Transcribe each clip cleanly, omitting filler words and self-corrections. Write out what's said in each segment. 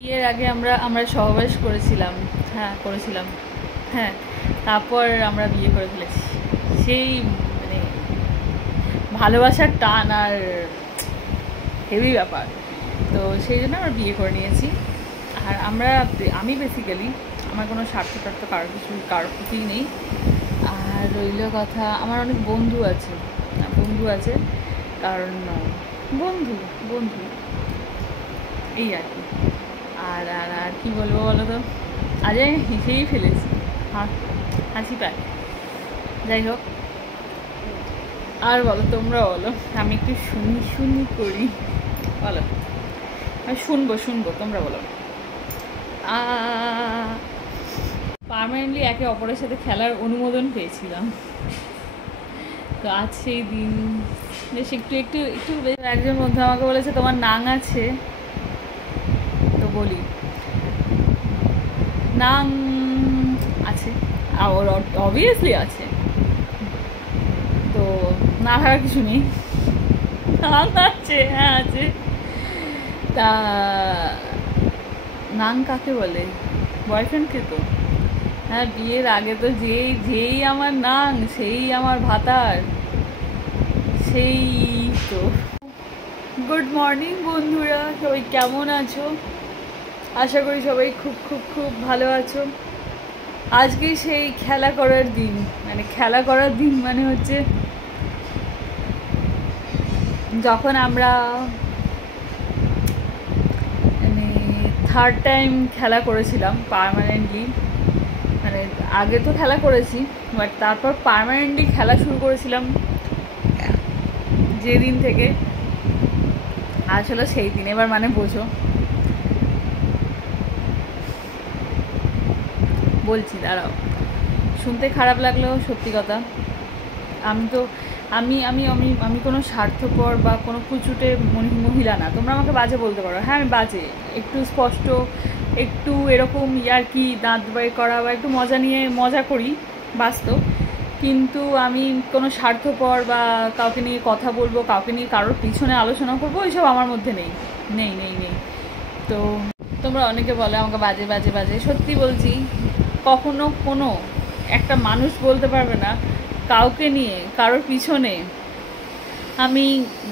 বিয়ের আগে আমরা আমরা সহবাস করেছিলাম। করেছিলাম। হ্যাঁ, তারপর আমরা বিয়ে করে ফেলেছি। সেই মানে ভালোবাসার টান আর হেভি ব্যাপার। তো সেই জন্য আমরা বিয়ে করে নিয়েছি। আর আমি বেসিক্যালি আমার কোনো স্বার্থ কারোর কিছুই নেই। আর রইল কথা, আমার অনেক বন্ধু আছে কারণ বন্ধু বন্ধু এই আর কি। আর আর আর কি বলবো বলো তো, আজ আমি হেসেই ফেলেছি, হাসি পায়। যাই হোক, আর বলো, তোমরা বলো, আমি একটু শুনি করি। বলো, আমি শুনবো, তোমরা বলো। পার্মানেন্টলি একে অপরের সাথে খেলার অনুমোদন পেয়েছিলাম। তো আজ সেই দিন। বেশ একটু একটু একটু বেশ একজন বন্ধু আমাকে বলেছে তোমার নাং আছে, তো বলি নাং আছে, অবভিয়াসলি আছে, তো না থাকার কিছু নেই, নাং আছে, হ্যাঁ আছে। তা নাং কাকে বলে? বয়ফ্রেন্ডকে তো। হ্যাঁ, বিয়ের আগে তো যেই আমার নাং সেই আমার ভাতার, সেই তো। গুড মর্নিং বন্ধুরা, সবাই কেমন আছো? আশা করি সবাই খুব খুব খুব ভালো আছো। আজকে সেই খেলা করার দিন, মানে হচ্ছে যখন আমরা মানে থার্ড টাইম খেলা করেছিলাম পার্মানেন্টলি। মানে আগে তো খেলা করেছি, বাট তারপর পার্মানেন্টলি খেলা শুরু করেছিলাম যেদিন থেকে, আজ হলো সেই দিন। এবার মানে বোঝো, বলছি, দাঁড়াও, শুনতে খারাপ লাগলেও সত্যি কথা। আমি তো আমি আমি আমি আমি কোনো স্বার্থপর বা কোনো কুচুটে মহিলা না। তোমরা আমাকে বাজে বলতে পারো, হ্যাঁ আমি বাজে, একটু স্পষ্ট, একটু এরকম ইয়ার্কি, দাঁত বাই করা, বা একটু মজা করি, বাস্তব। কিন্তু আমি কোনো স্বার্থপর বা কাউকে নিয়ে কথা বলবো, কাউকে নিয়ে কারোর পিছনে আলোচনা করবো, এইসব আমার মধ্যে নেই নেই নেই নেই তো তোমরা অনেকে বলে আমাকে বাজে বাজে বাজে, সত্যি বলছি, কখনো কোনো একটা মানুষ বলতে পারবে না কাউকে নিয়ে কারোর পিছনে আমি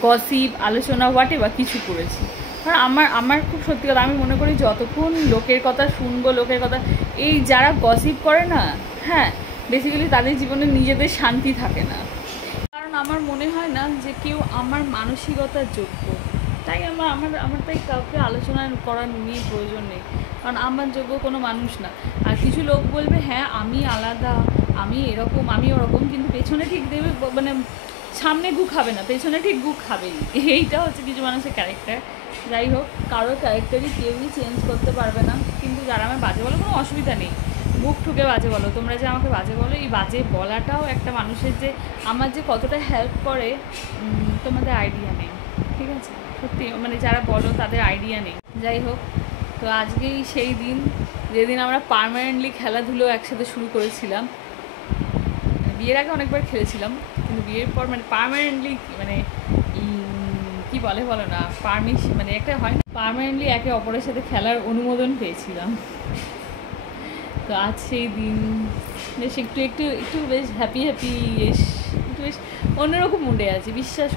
গসিপ, আলোচনা, হোয়াটএভার কিছু করেছি। কারণ আমার খুব সত্যি কথা, আমি মনে করি যতক্ষণ লোকের কথা শুনবো, লোকের কথা, এই যারা গসিপ করে না, হ্যাঁ, বেসিক্যালি তাদের জীবনে নিজেদের শান্তি থাকে না। কারণ আমার মনে হয় না যে কেউ আমার মানসিকতার যোগ্য। তাই আমার তাই কাউকে আলোচনা করার নিয়ে প্রয়োজন নেই, কারণ আমার যোগ্য কোনো মানুষ না। আর কিছু লোক বলবে হ্যাঁ আমি আলাদা, আমি এরকম, আমি ওরকম, কিন্তু পেছনে ঠিক দেবে, মানে সামনে গু খাবে না, পেছনে ঠিক গু খাবেই। এইটা হচ্ছে কিছু মানুষের ক্যারেক্টার। যাই হোক, কারোর ক্যারেক্টারই কেউই চেঞ্জ করতে পারবে না। কিন্তু যারা আমার বাজে বলো, কোনো অসুবিধা নেই, মুখ ঠুকে বাজে বলো, তোমরা যে আমাকে বাজে বলো, এই বাজে বলাটাও একটা মানুষের যে আমার যে কতটা হেল্প করে তোমাদের আইডিয়া নেই, ঠিক আছে? সত্যি, মানে যারা বলো তাদের আইডিয়া নেই। যাই হোক, তো আজকেই সেই দিন যেদিন আমরা পার্মানেন্টলি খেলাধুলো একসাথে শুরু করেছিলাম। বিয়ের আগে অনেকবার খেলেছিলাম, কিন্তু বিয়ের পর মানে পার্মানেন্টলি, মানে কি বলো না, পারমিশন, মানে একটা হয় না, পার্মানেন্টলি একে অপরের সাথে খেলার অনুমোদন পেয়েছিলাম। তো আজ সেই দিন। বেশ একটু একটু একটু বেশ হ্যাপি, একটু বেশ অন্যরকম মুডে আছি, বিশ্বাস